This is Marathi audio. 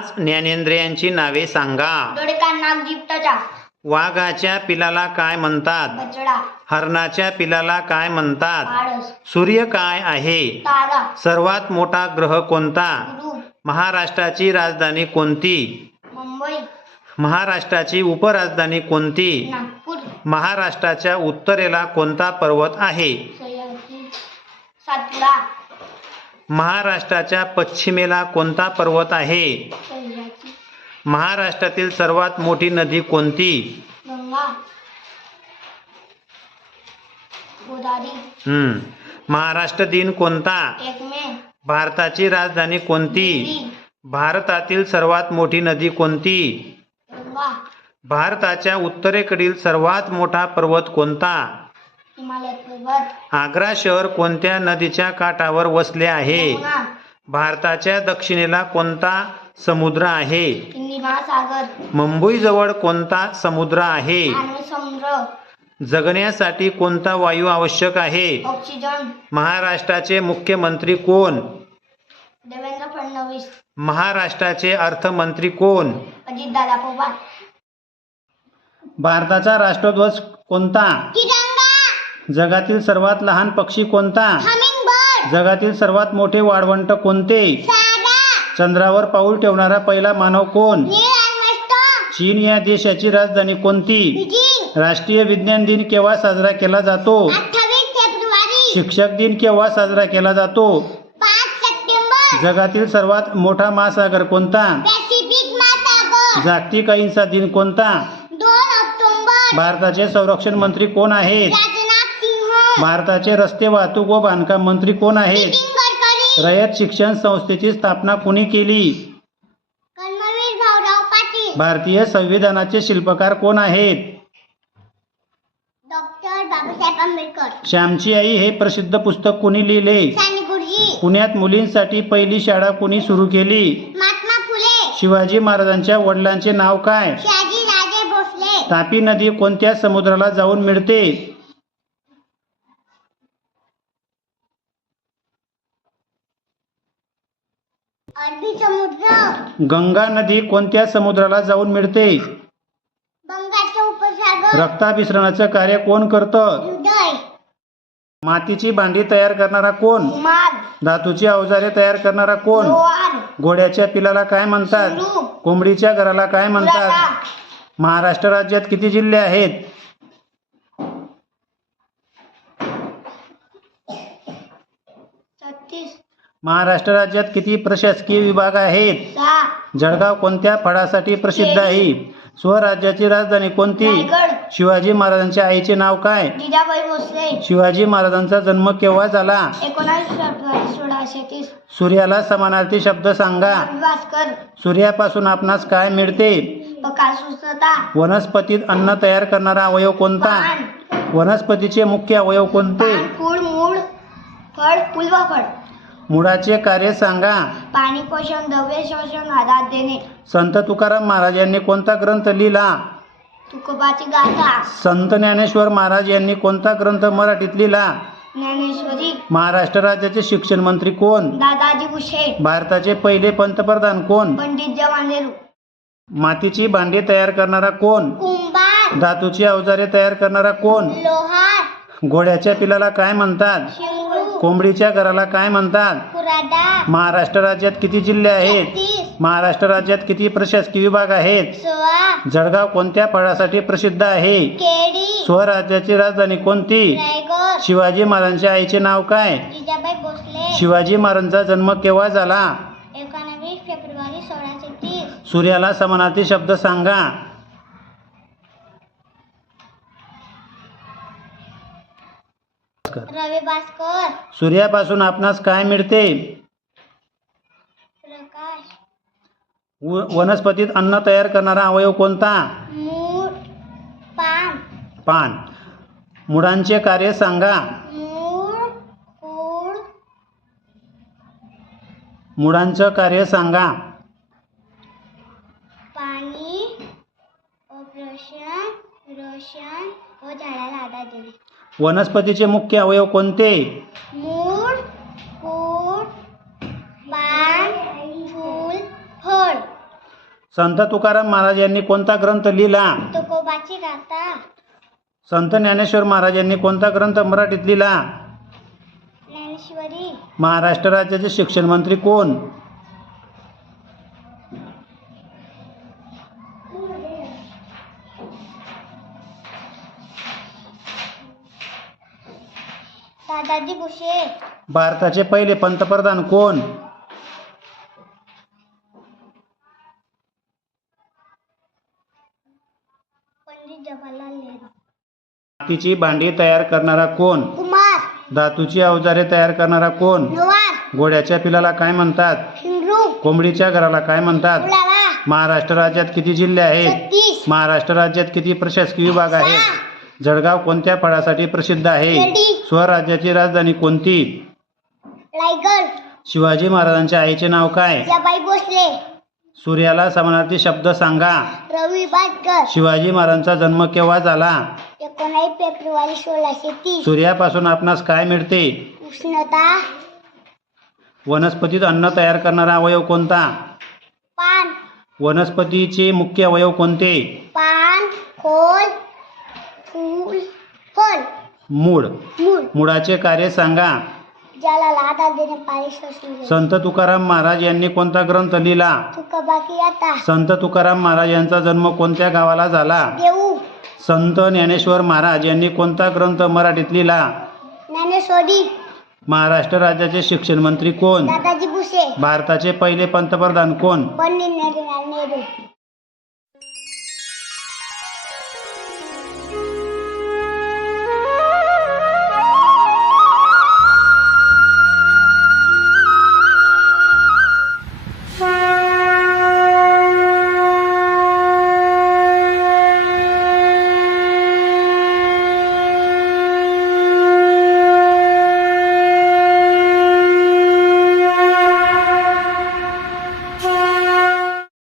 पाच ज्ञानेंद्रियांची नावे सांगा. वाघाच्या पिलाला काय म्हणतात? बछडा. हरणाच्या पिलाला काय म्हणतात? आळस सूर्य काय आहे? तारा. सर्वात मोठा ग्रह कोणता? गुरु महाराष्ट्राची राजधानी कोणती? मुंबई. महाराष्ट्राची उपराजधानी कोणती? नागपूर. महाराष्ट्राच्या उत्तरेला कोणता पर्वत आहे? सह्याद्री. सातपुडा. महाराष्ट्राच्या पश्चिमेला कोणता पर्वत आहे? महाराष्ट्रातील सर्वात मोठी नदी कोणती? हम्म. महाराष्ट्र दिन कोणता? भारताची राजधानी कोणती? भारतातील सर्वात मोठी नदी कोणती? भारताच्या उत्तरेकडील सर्वात मोठा पर्वत कोणता? आग्रा शहर कोणत्या नदीच्या काठावर वसले आहे? भारताच्या दक्षिणेला कोणता समुद्र आहे. हिंदी महासागर मुंबईजवळ कोणता समुद्र आहे? आणि समुद्र. जगण्यासाठी कोणता वायू आवश्यक आहे? ऑक्सिजन. महाराष्ट्राचे मुख्यमंत्री कोण? देवेंद्र फडणवीस. महाराष्ट्राचे अर्थमंत्री कोण? अजितदादा पवार. भारताचा राष्ट्रध्वज कोणता? जगातील सर्वात लहान पक्षी कोणता? जगातील सर्वात मोठे वाळवंट कोणते? चंद्रावर पाऊल ठेवणारा पहिला मानव कोण? चीन या देशाची राजधानी कोणती? राष्ट्रीय विज्ञान दिन केव्हा साजरा केला जातो? शिक्षक दिन केव्हा साजरा केला जातो? जगातील सर्वात मोठा महासागर कोणता? जागतिक अहिंसा दिन कोणता? भारताचे संरक्षण मंत्री कोण आहेत? भारताचे रस्ते वाहतूक व बांधकाम मंत्री कोण आहेत? रयत शिक्षण संस्थेची स्थापना कुणी केली? कर्मवीर भाऊराव पाटील. भारतीय संविधानाचे शिल्पकार कोण आहेत? डॉक्टर बाबासाहेब आंबेडकर. श्यामची आई हे प्रसिद्ध पुस्तक कुणी लिहिले? साने गुरुजी. पुण्यात मुलींसाठी पहिली शाळा कुणी सुरू केली? महात्मा फुले. शिवाजी महाराजांच्या वडिलांचे नाव काय? शहाजी राजे भोसले. तापी नदी कोणत्या समुद्राला जाऊन मिळते? अरबी समुद्र. गंगा नदी कोणत्या समुद्राला जाऊन मिळते? बंगालचा उपसागर. रक्ताभिसरणाचं कार्य कोण करतं? हृदय. मातीची भांडी तयार करणारा कोण? धातूची अवजारे तयार करणारा कोण? लोहार. घोड्याच्या पिलाला काय म्हणतात? सुरू. कोंबडीच्या घराला काय म्हणतात? महाराष्ट्र राज्यात किती जिल्हे आहेत? छत्तीस. महाराष्ट्र राज्यात किती प्रशासकीय विभाग आहेत? जळगाव कोणत्या फळासाठी प्रसिद्ध आहे? स्वराज्याची राजधानी कोणती? शिवाजी महाराजांच्या आईचे नाव काय? शिवाजी महाराजांचा जन्म केव्हा झाला? सूर्याला समानार्थी शब्द सांगा. सूर्यापासून आपणास काय मिळते? वनस्पतीत अन्न तयार करणारा अवयव कोणता? वनस्पतीचे मुख्य अवयव कोणते? फळ फळ मुळाचे कार्य सांगा. पाणी पोषण द्रव्य शोषण आधार देणे. संत तुकाराम महाराज यांनी कोणता ग्रंथ लिहिला? तुकोबाची गाथा. संत ज्ञानेश्वर महाराज यांनी कोणता ग्रंथ मराठीत लिहिला? ज्ञानेश्वरी. महाराष्ट्र राज्याचे शिक्षण मंत्री कोण? दादाजी भुसे. भारताचे पहिले पंतप्रधान कोण? पंडित जवाहरलाल नेहरू मातीची भांडी तयार करणारा कोण? कुंभार. धातूची अवजारे तयार करणारा कोण? लोहार. घोड्याच्या पिलाला काय म्हणतात? कोंबडीच्या घराला काय म्हणतात? महाराष्ट्र राज्यात किती जिल्हे आहेत? महाराष्ट्र राज्यात किती प्रशासकीय विभाग आहेत? सोळा. जळगाव कोणत्या फळासाठी प्रसिद्ध आहे? स्वराज्याची राजधानी कोणती? रायगड. शिवाजी महाराजांच्या आईचे नाव काय? जिजाबाई भोसले. शिवाजी महाराजांचा जन्म केव्हा झाला? एकोणावीस फेब्रुवारी सोळाशे तीस. सूर्याला समानार्थी शब्द सांगा. रवी भास्कर. सूर्यापासून आपणास काय मिळते? प्रकाश. व- वनस्पतीत अन्न तयार करणारा अवयव कोणता? मूळ पान. पान. मुळांचे कार्य सांगा. मूळ मुळांचं कार्य सांगा. पाणी ऑपरेशन रोशन व झाडाला आधार देणे. वनस्पतीचे मुख्य अवयव कोणते? मूळ फूल पान फूल फळ. संत तुकाराम महाराज यांनी कोणता ग्रंथ लिहिला? तुकोबाची गाथा. संत ज्ञानेश्वर महाराज यांनी कोणता ग्रंथ मराठीत लिहिला? ज्ञानेश्वरी. महाराष्ट्र राज्याचे शिक्षण मंत्री कोण? भारताचे पहिले पंतप्रधान कोण? पंडित जवाहरलाल नेहरू. मातीची भांडी तयार करणारा कोण? कुमार. धातूची अवजारे तयार करणारा कोण? घोड्याच्या पिलाला काय म्हणतात? कोंबडीच्या घराला काय म्हणतात? महाराष्ट्र राज्यात किती जिल्हे आहेत? महाराष्ट्र राज्यात किती प्रशासकीय विभाग आहेत? जळगाव कोणत्या फळासाठी प्रसिद्ध आहे. स्वराज्याची राजधानी कोणती? शिवाजी महाराजांच्या आईचे नाव काय? जबाई भोसले. सूर्याला समानार्थी शब्द सांगा. रवी बाटकर शिवाजी महाराजांचा जन्म केव्हा झाला? एकोणावीस फेब्रुवारी सोळाशे तीस. सूर्यापासून आपणास काय मिळते? उष्णता. वनस्पतीत अन्न तयार करणारा अवयव कोणता? पान. वनस्पतीचे मुख्य अवयव कोणते? पान खोल फूल फळ मूळ. मूळ. मुळाचे कार्य सांगा. ज्याला आधार देणे पाणी शोषून घेणे. संत तुकाराम महाराज यांनी कोणता ग्रंथ लिहिला? आता. संत तुकाराम महाराज यांचा जन्म कोणत्या गावाला झाला? देऊ. संत ज्ञानेश्वर महाराज यांनी कोणता ग्रंथ मराठीत लिहिला? ज्ञानेश्वरी. महाराष्ट्र राज्याचे शिक्षण मंत्री कोण? दादाजी भुसे. भारताचे पहिले पंतप्रधान कोण? पंडित नेहरू.